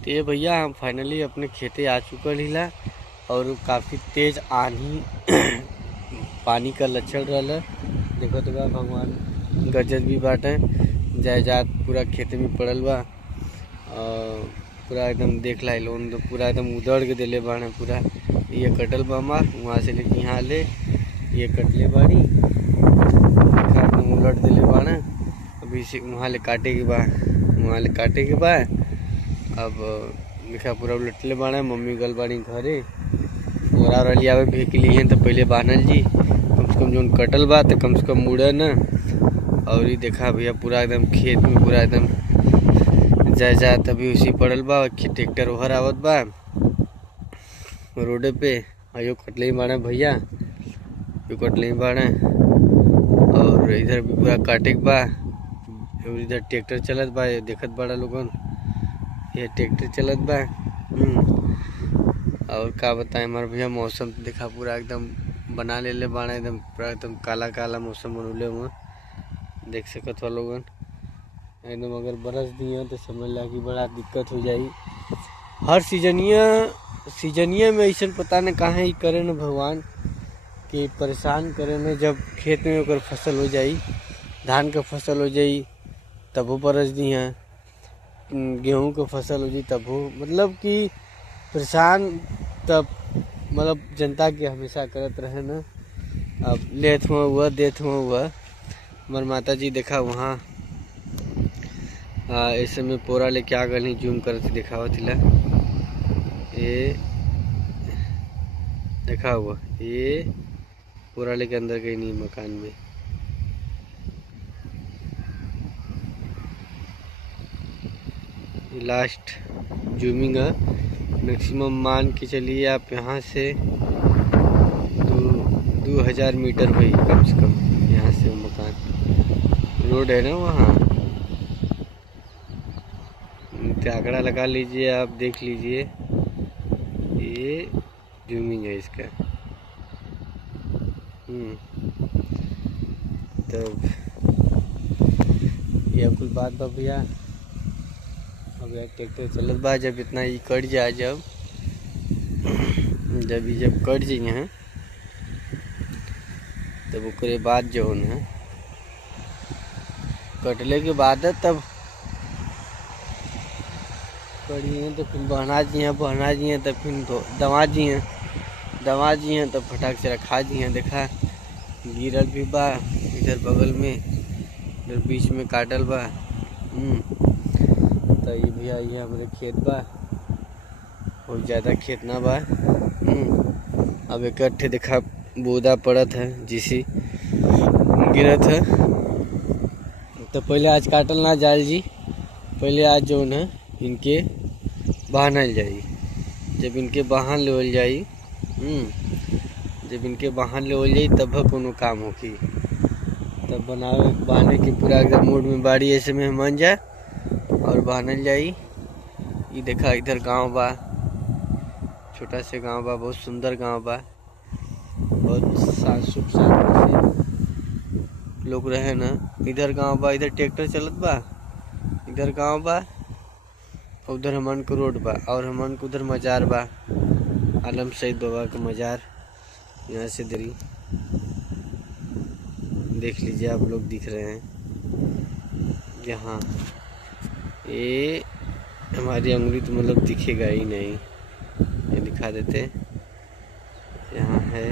तो ये भैया हम फाइनली अपने खेते आ चुकल हिला और काफ़ी तेज आंधी पानी का लक्षण रहल। देखो तो बा भगवान गजब भी बाटे, जायदाद पूरा खेते में पड़ल बा और पूरा एकदम देख ला लोन तो पूरा एकदम उधड़ के दिले बाड़े। पूरा ये कटल बा हमार, वहाँ से लेके यहाँ ले ये कटले बाड़ी, एकदम उलट दिले बाड़े। अभी से वहाँ ले काटे के बा, वहाँ ले काटे के बा। अब देखा पूरा उलटले बाड़े। मम्मी गल बाड़ी घरे बोरा रही आवे भे के लिए तो पहले बान्हल जी कम से कम जो कटल बा तो कम से कम मुड़े न। और ये देखा भैया पूरा एकदम खेत में पूरा एकदम जा तभी उसी पड़ल बा। ट्रैक्टर ओहर आवत बा रोडे पे, यो कटले ही बाड़े भैया, यो कटले ही बाड़े। और इधर भी पूरा काटे के बा, इधर ट्रैक्टर चलत बा, देखत बड़ा लोगन ये ट्रैक्टर चलत बा। और का बताएं हमारे भैया मौसम देखा पूरा एकदम बना ले बाड़े, एकदम पूरा एकदम काला काला मौसम बनौले हुआ देख सकत हो लोगन एकदम। अगर बरस दिए तो समझ ला कि बड़ा दिक्कत हो जाई। हर सीजनिया में ऐसा पता न कहाँ ही करे न भगवान कि परेशान करे न। जब खेत में ओकर फसल हो जाई, धान का फसल हो जाई तब वो बरस दिए, गेहूं का फसल हो जाई तब वो, मतलब कि परेशान तब मतलब जनता के हमेशा करत रहे न। अब लेत हुआ देत हुआ हमार माता जी देखा वहाँ ऐसे में पोरा लेके आ गई, जूम करके दिखावत हिला। ये देखा हुआ ये पोरा लेके अंदर गई नहीं मकान में। लास्ट जूमिंग है, मैक्सिमम मान के चलिए आप यहाँ से 2000 मीटर भाई कम से कम यहाँ से मकान। रोड है ना वहाँ, आंकड़ा लगा लीजिए आप, देख लीजिए ये जूमिंग है इसका। तब ये कुल बात बा भैया। अब एक ट्रैक्टर चलत बा, जब इतना ही कट जाए, जब कट जाइए तब उसके बाद जो है कटले के बाद तब करिए तो फिर बहना जी तब फिर दवा जी हैं तब फटाक से रखा जी हैं। देखा गिरल भी बा इधर बगल में, इधर बीच में काटल बा। तो ये भैया ये हमारे खेत बा, बहुत ज़्यादा खेत ना बा। अब इकट्ठे देखा बूदा पड़त है जिसी गिरत है। तो पहले आज काटल ना जाल जी, पहले आज जो है इनके बांधल जाई। जब इनके बाहन लेवल जाई, जब इनके बाहन लेवल जाई तब कोनो काम होगी। तब बनावे बहाने की पूरा एकदम मूड में बाड़ी ऐसे में मन जाए और बहानल जाई। ये देखा इधर गांव बा, छोटा से गांव बा, बहुत सुंदर गांव बा, बहुत सुख शांति से लोग रहे ना। इधर गांव बा, इधर ट्रैक्टर चलत बा, इधर गांव बा, उधर हमन को रोड बा और हमन को उधर मजार बा, आलम सईद बाबा का मजार। यहाँ से दरी देख लीजिए आप लोग, दिख रहे हैं यहाँ। ये हमारी अंगुली तो मतलब दिखेगा ही नहीं, ये दिखा देते यहाँ है।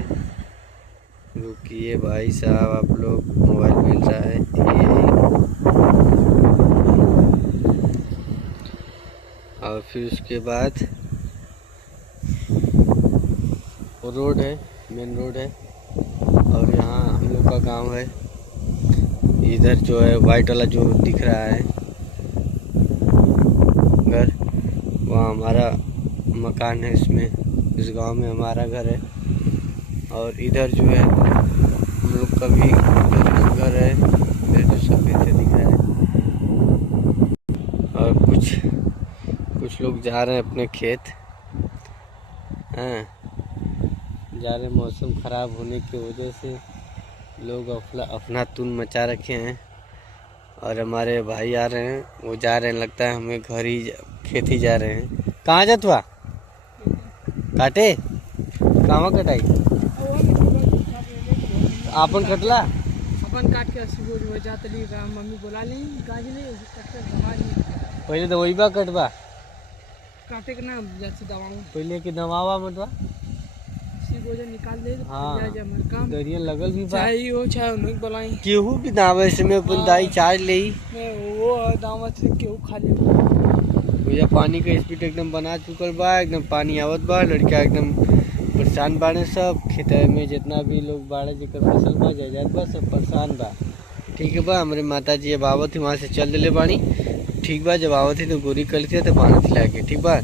रुकिए भाई साहब, आप लोग मोबाइल मिल रहा है ये। और फिर उसके बाद वो रोड है, मेन रोड है। और यहाँ हम लोग का गांव है। इधर जो है वाइट वाला जो दिख रहा है घर, वहाँ हमारा मकान है, इसमें इस गांव में हमारा घर है। और इधर जो है हम लोग का भी घर है, इधर जो सफ़ेद से दिख रहा है। और कुछ लोग जा रहे हैं अपने खेत, हैं जा रहे। मौसम ख़राब होने की वजह से लोग अपना तुन मचा रखे हैं। और हमारे भाई आ रहे हैं, वो जा रहे हैं, लगता है हमें घर ही खेती जा रहे हैं। कहाँ जात बा काटे? कहाँ कटाई? आपन कटला अपन काट के 80 बोझ हो जातली मम्मी बोला नहीं गाजी नहीं कट के दवा नहीं पहले दवाईबा कटबा काटे के ना जैसे दवा पहले के दवावा मतवा 80 बोझ निकाल दे। हाँ जा मर काम दरिया लगल भी बा चाहे हो चाहे नहीं बोलाई केहू भी दावे से में अपन दाई चार्ज ले वो दावत से केहू खा ले। भैया पानी का स्पीड एकदम बना चुकल बा, एकदम पानी आवत बा, लड़का एकदम परेशान बाड़े, सब खेत में जितना भी लोग बाड़े जेकर फसल बा जायदाद बा सब परेशान बा। ठीक है बा, हमारे माता जी अब आवत थी वहाँ से चल दिले बानी। ठीक बा, जब आवत थी तो गोरी कल थी तो पानी खिला के ठीक बा।